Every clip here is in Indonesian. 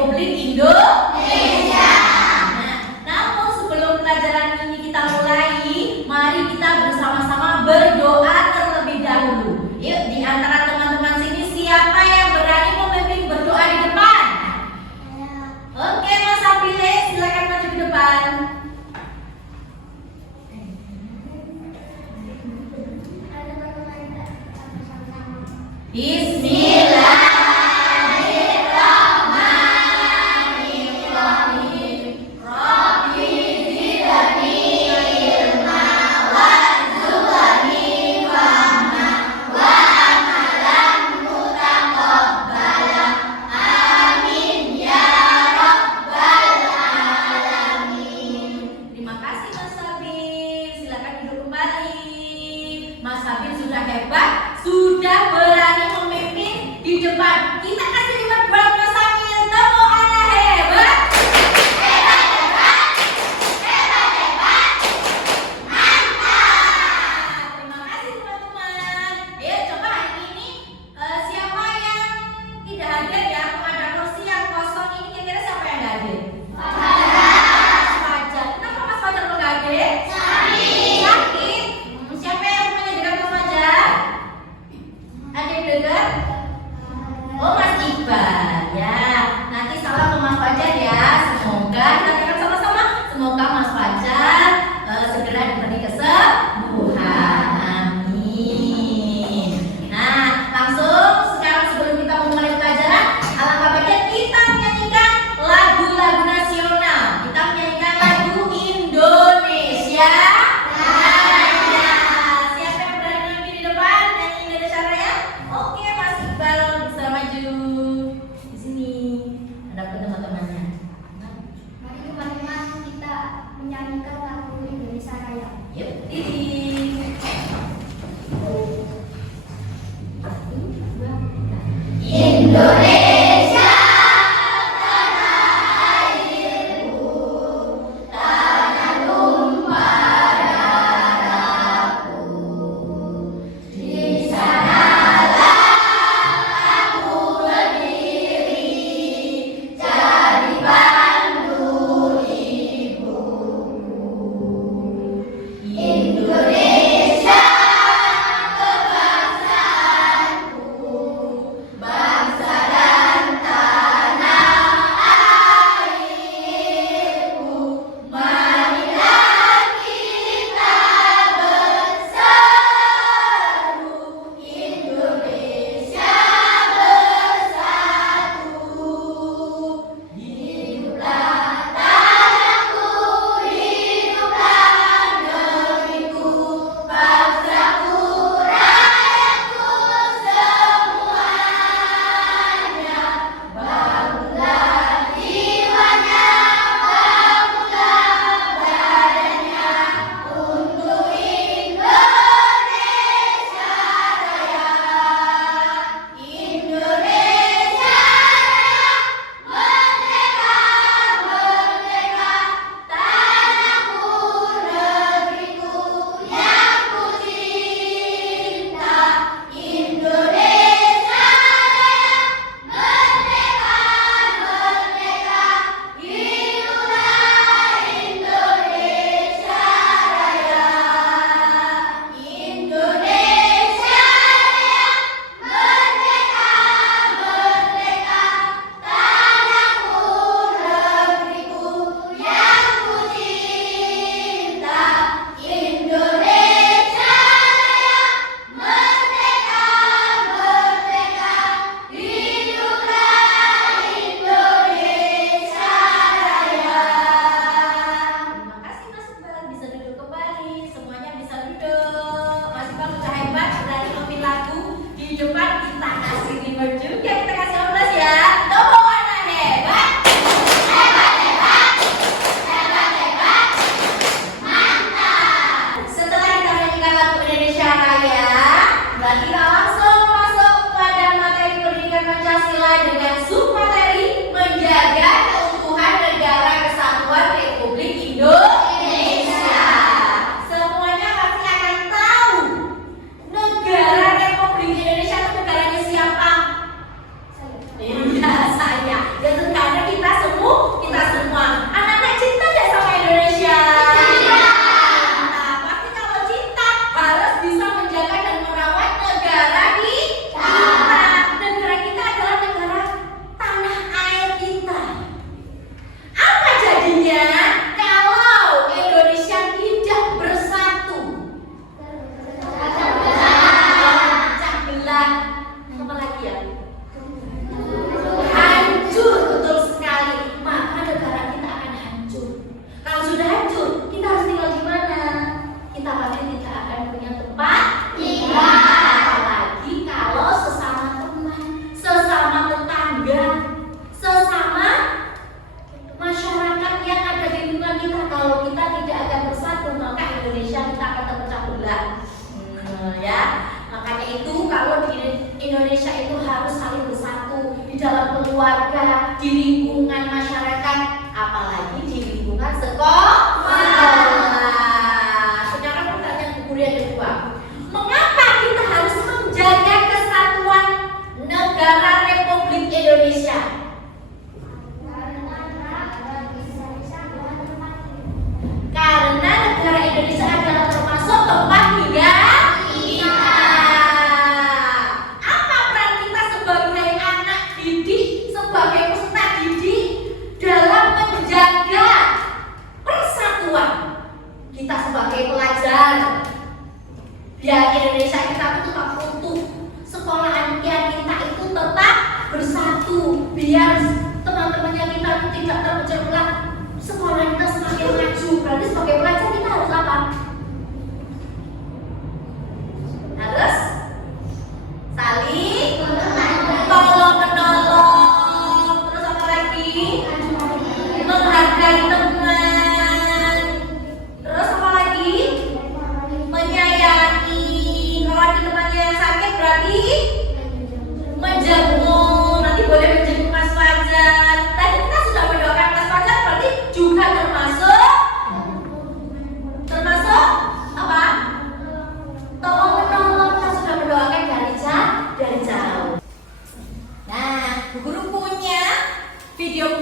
Republik Indonesia. Nah, namun sebelum pelajaran ini kita mulai, mari kita bersama-sama berdoa terlebih dahulu. Yuk, di antara teman-teman sini siapa yang berani memimpin berdoa di depan? Oke, Mas Abile, silakan maju ke depan. Bismillahirrahmanirrahim.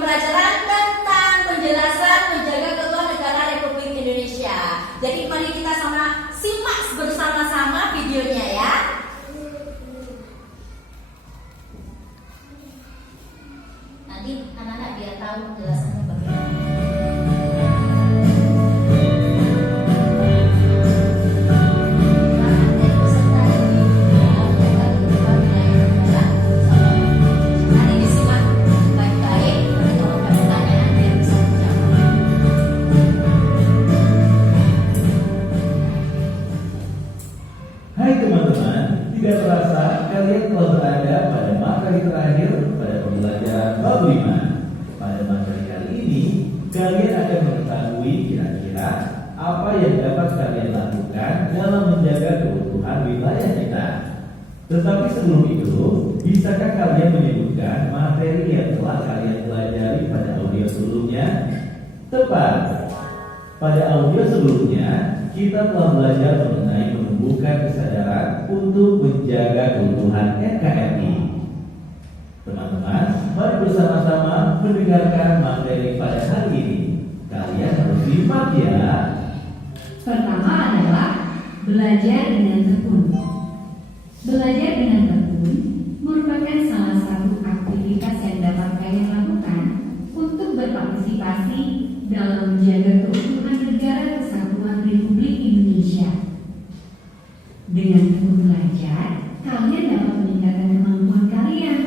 pelajaran tentang penjelasan menjaga keutuhan negara Republik Indonesia. Jadi mari kita sama simak bersama-sama videonya ya. Nanti anak-anak biar tahu penjelasannya bagaimana. Hai teman-teman, tidak terasa kalian telah berada pada materi terakhir pada pembelajaran bab 5. Pada materi kali ini, kalian akan mengetahui kira-kira apa yang dapat kalian lakukan dalam menjaga keutuhan wilayah kita. Tetapi sebelum itu, bisakah kalian menyebutkan materi yang telah kalian pelajari pada audio sebelumnya? Tepat. Pada audio sebelumnya, kita telah belajar mengenai menumbuhkan kesadaran untuk menjaga keutuhan NKRI. Teman-teman, mari bersama-sama mendengarkan materi pada hari ini. Kalian harus simak ya. Pertama adalah belajar dengan tekun. Belajar dengan tekun merupakan salah satu aktivitas yang dapat kalian lakukan untuk berpartisipasi dalam menjaga keutuhan negara kesatuan Republik Indonesia. Dengan tekun belajar, kalian dapat meningkatkan kemampuan kalian.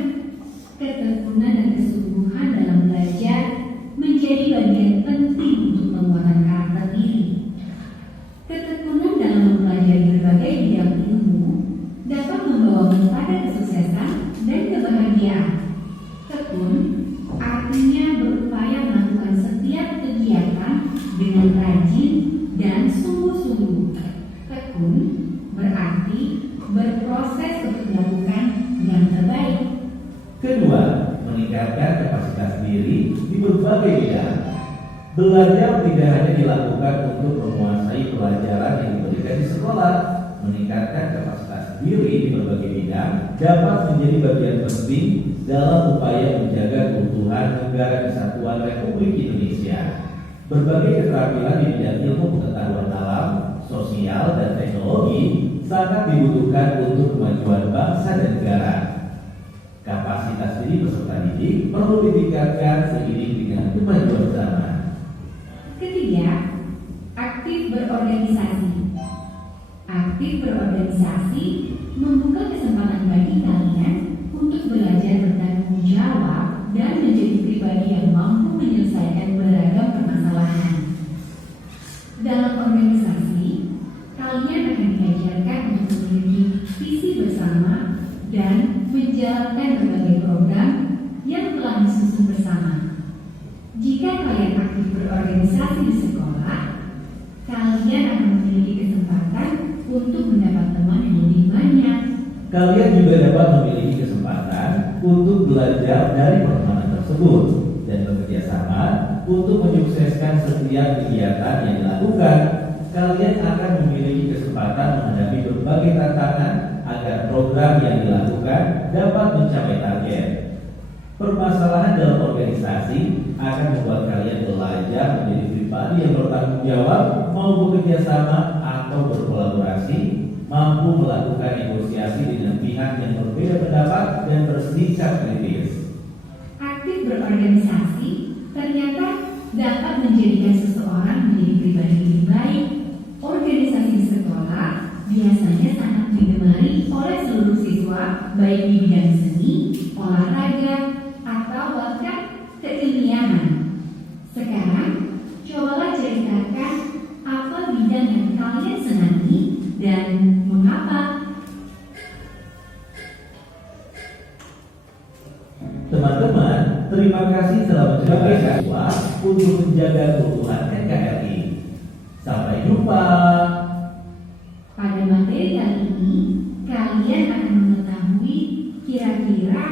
Ketekunan dan kesungguhan dalam belajar menjadi bagian penting untuk penguatan karakter diri. Ketekunan dalam mempelajari berbagai bidang ilmu dapat membawamu pada kesuksesan dan kebahagiaan. Tekun artinya berupaya melakukan setiap kegiatan dengan rajin dan sungguh-sungguh. Tekun berarti berproses untuk melakukan yang terbaik. Kedua, meningkatkan kapasitas diri di berbagai bidang. Belajar tidak hanya dilakukan untuk menguasai pelajaran yang diberikan di sekolah. Meningkatkan kapasitas diri di berbagai bidang dapat menjadi bagian penting dalam upaya menjaga keutuhan negara kesatuan Republik Indonesia. Berbagai keterampilan di bidang ilmu pengetahuan alam, sosial, dan teknologi sangat dibutuhkan untuk kemajuan bangsa dan negara. Kapasitas diri peserta didik perlu ditingkatkan seiring dengan kemajuan zaman. Ketiga, aktif berorganisasi. Aktif berorganisasi membuka kesempatan bagi kalian untuk belajar bertanggung jawab dan menjadi pribadi yang mampu menyelesaikan beragam permasalahan. Dalam organisasi, kalian akan diajarkan untuk memiliki visi bersama dan menjalankan berbagai program yang telah disusun bersama. Jika kalian aktif berorganisasi di sekolah, kalian akan memiliki kesempatan untuk mendapat teman yang lebih banyak. Kalian juga dapat memiliki kesempatan untuk belajar dari pertemanan tersebut dan bekerja sama untuk menyukseskan setiap kegiatan yang dilakukan. Kalian akan memiliki kesempatan menghadapi berbagai tantangan agar program yang dilakukan dapat mencapai target. Permasalahan dalam organisasi akan membuat kalian belajar menjadi pribadi yang bertanggung jawab, mau bekerja sama atau berkolaborasi, mampu melakukan negosiasi dengan pihak yang berbeda pendapat dan bersikap kritis. Aktif berorganisasi ternyata dapat menjadikan seseorang menjadi pribadi lebih baik. Organisasi di sekolah biasanya sangat digemari oleh seluruh siswa, baik di bidang seni, olahraga, atau bahkan keilmiahan. Sekarang, cobalah ceritakan apa bidang yang kalian senangi dan mengapa. Teman-teman, terima kasih telah menjaga siswa untuk menjaga keutuhan NKRI. Sampai jumpa. Pada materi kali ini, kalian akan mengetahui kira-kira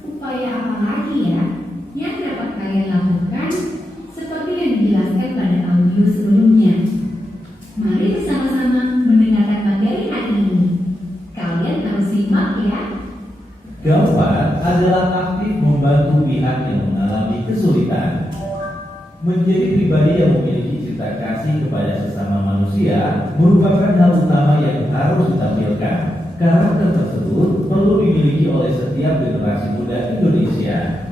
upaya apa lagi ya yang dapat kalian lakukan seperti yang dijelaskan pada audio sebelumnya. Mari bersama-sama mendengarkan materi hari ini. Kalian harus simak ya. Keempat adalah aktif membantu pihak yang mengalami kesulitan. Menjadi pribadi yang memiliki cinta kasih kepada sesama manusia merupakan hal utama yang harus ditampilkan. Karakter tersebut perlu dimiliki oleh setiap generasi muda Indonesia.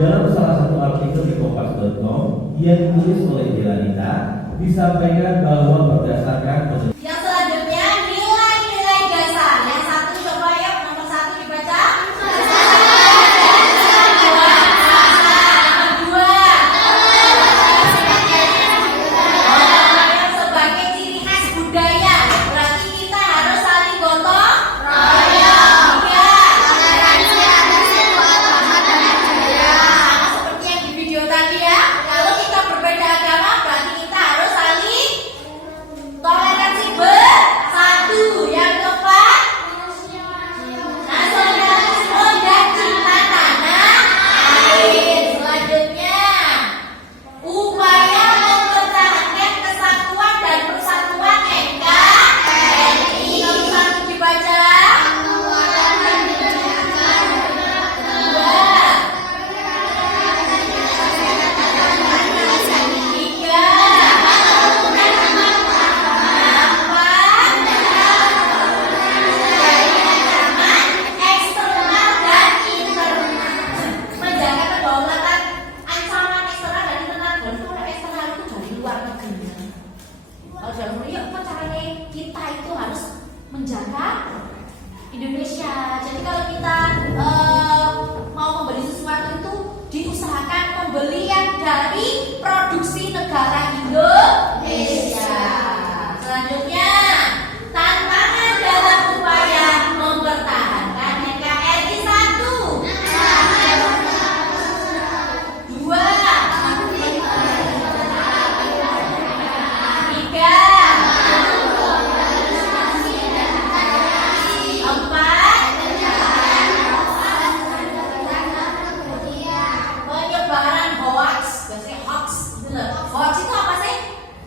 Dalam salah satu artikel di kompas.com yang ditulis oleh Delanita, disampaikan bahwa berdasarkan Yang selanjutnya nilai-nilai dasar. Yang satu coba yuk, nomor 1 dibaca. Sebagai ciri khas budaya, berarti kita harus saling gotong royong. Sama seperti yang di video tadi ya. Kalau kita berbeda agama, berarti kita harus saling toleransi bersatu. Yang keempat, nasionalisme dan cinta tanah air. Selanjutnya, upaya mempertahankan kesatuan dan persatuan NKRI. Nomor 1 dibaca. Eksternal dan internal. Menjaga kedaulatan ancaman eksternal dan internal. Berarti kalau eksternal itu dari luar negeri. Kalau dari luar, yuk apa caranya kita itu harus menjaga Indonesia. Jadi kalau kita mau membeli sesuatu itu diusahakan membeli yang dari produksi negara Indonesia. Selanjutnya, tantangan dalam upaya mempertahankan NKRI 1, 2, 3, 4, penyebaran hoax. Biasanya hoax gitu loh. Hoax itu apa sih?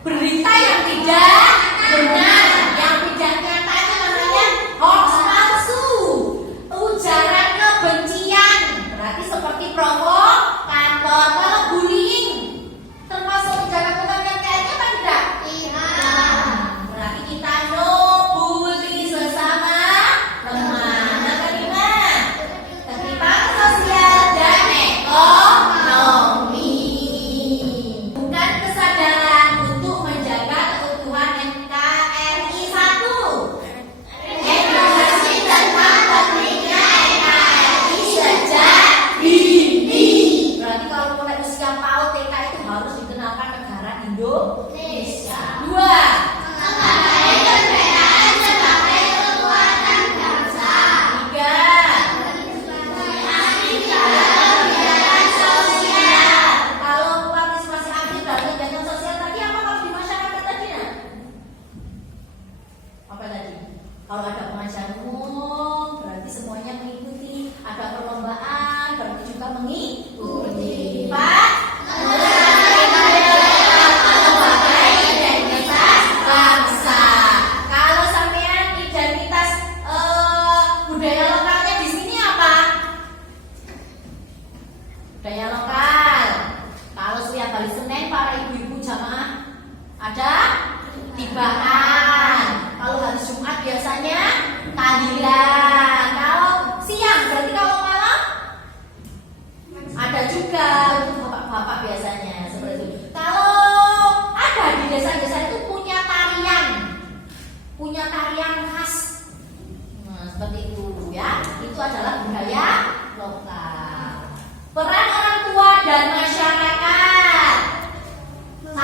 Berita yang tidak benar, yang tidak nyata, itu namanya hoax palsu. Ujaran kebencian, berarti seperti provokator. Kalau bullying termasuk ujaran kebencian kayaknya apa tidak? Tidak. Berarti kita no bully sesama teman. Yang kelima, ketimpangan sosial dan ekonomi. Bukan kesadaran untuk menjaga keutuhan NKRI 1. Edukasi tentang pentingnya NKRI sejak dini. Berarti kalau mulai usia PAUD TK itu harus dikenalkan negara Indonesia. 2, kemerdekaan sebagai kekuatan bangsa. 3, kegiatan sosial. Kalau partisipasi aktif dalam kegiatan sosial tadi apa kalau di masyarakat tadi ya? Apa tadi? Kalau ada pengajian umum berarti semuanya mengikuti. Ada perlombaan berarti juga mengikuti. 4, sebagai identitas bangsa. Kalau sampean identitas budaya lokalnya di sini apa? Budaya lokal. Kalau setiap hari Senin para ibu-ibu jamaah ada tibaan. Kalau hari Jumat biasanya tahlilan. Kalau siang berarti kalau malam ada juga untuk bapak-bapak biasanya seperti itu. Kalau ada di desa-desa itu punya tarian khas. Nah, seperti itu ya. Itu adalah budaya lokal. Peran orang tua dan masyarakat. 1,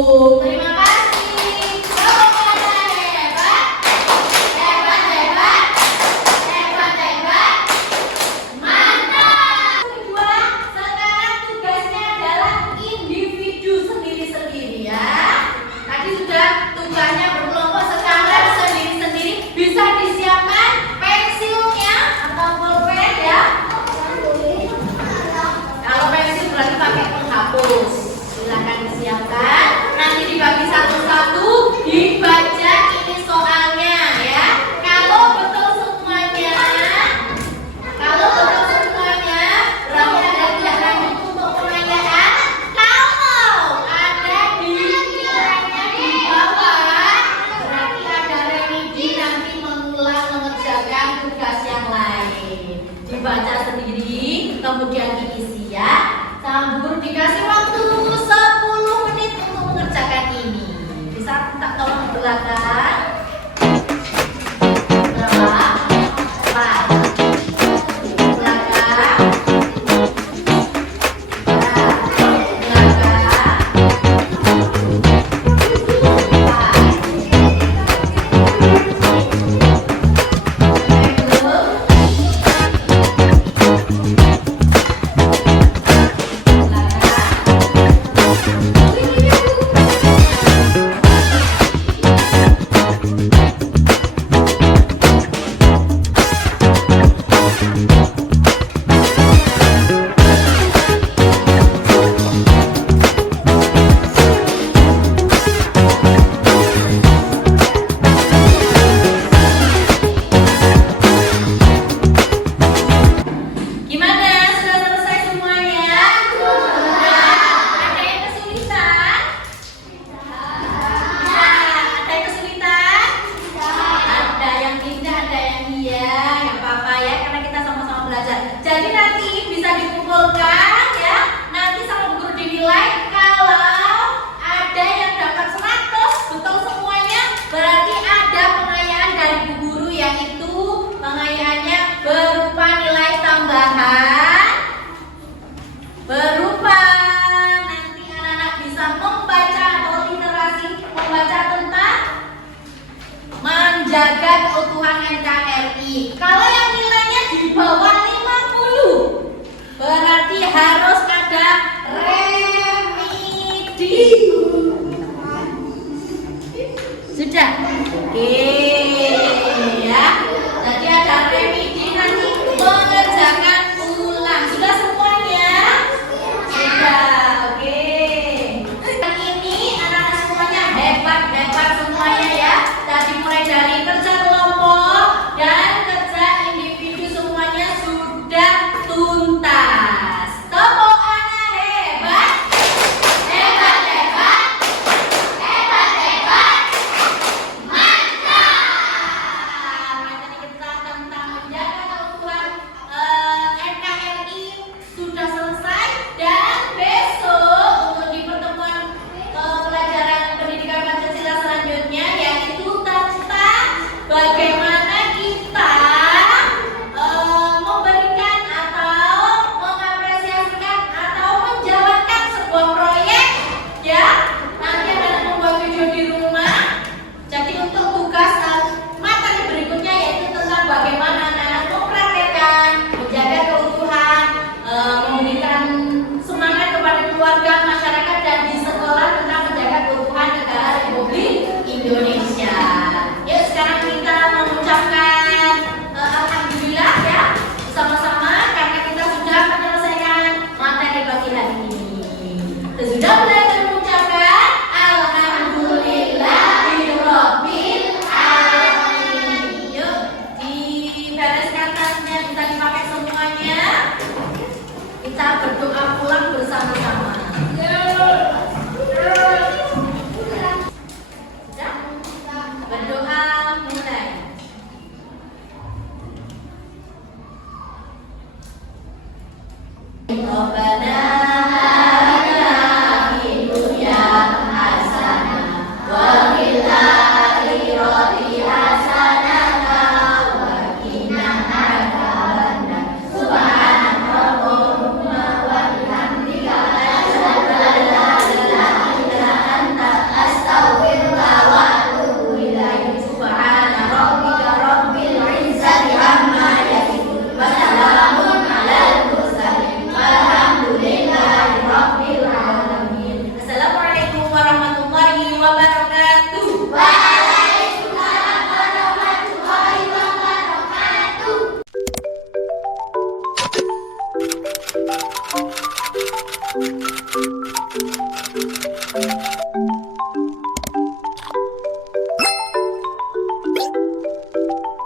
Terima kasih. Semuanya hebat. Hebat, hebat. Hebat, hebat. Mantap. Kedua, sekarang tugasnya adalah individu sendiri-sendiri ya. Tadi sudah tugasnya berkelompok, sekarang sendiri-sendiri. Bisa disiapkan pensilnya atau pulpen ya. Kalau pensil berarti pakai penghapus. Silakan disiapkan. Nanti dibagi satu-satu, dibaca ini soalnya ya. Kalau betul semuanya, berarti ada tidak lanjut untuk penanyaan. Kalau ada di nilainya di bawah, berarti ada remedi nanti mengerjakan tugas yang lain. Dibaca sendiri, kemudian diisi ya. Sambur dikasih waktu 10 menit untuk mengerjakan ini. Bisa minta tolong ke belakang. Berapa? 4. Belakang. Gimana? Sudah selesai semuanya? Sudah. Ada yang kesulitan? Ada yang kesulitan? Ada yang tidak, ada yang iya. Nggak apa-apa ya, karena kita sama-sama belajar. Jadi nanti bisa dikumpulkan ya. Nanti sama guru dinilai. Kalau ada yang dapat 100, betul semuanya, berarti ada pengayaan dari Bu Guru, yaitu pengayaannya berupa nilai tambahan, berupa nanti anak-anak bisa membaca atau literasi, membaca tentang menjaga keutuhan NKRI. Kalau yang nilainya di bawah 50, berarti harus ada remedi. Sudah? Oke ya. Jadi ada remedi nanti mengerjakan ulang. Sudah semuanya? Sudah. Oke. Kali ini anak-anak semuanya hebat-hebat semuanya ya. Tadi mulai dari kerja kelompok dan kerja individu semuanya sudah tuntas. Tepuk tangan hebat. Hebat, hebat. Hebat, hebat. Mantap. Materi kita tentang menjaga keutuhan NKRI sudah selesai, dan besok untuk di pertemuan pelajaran pendidikan Pancasila selanjutnya yaitu tentang bagaimana kita memberikan atau mengapresiasikan atau menjalankan sebuah proyek ya. Nanti anak membuat video di rumah. Jadi untuk tugas materi berikutnya yaitu tentang bagaimana anak-anak mempraktekkan menjaga keutuhan, memberikan semangat kepada keluarga, masyarakat, dan di sekolah tentang menjaga keutuhan negara Republik Indonesia. Yuk sekarang kita mengucapkan alhamdulillah ya bersama-sama karena kita sudah menyelesaikan materi pagi hari ini. Kita sudah belajar mengucapkan alhamdulillahirabbil alamin. Yuk dibereskan tasnya, bisa dipakai semuanya. Kita berdoa pulang bersama-sama. Sudah? Berdoa mulai. Obat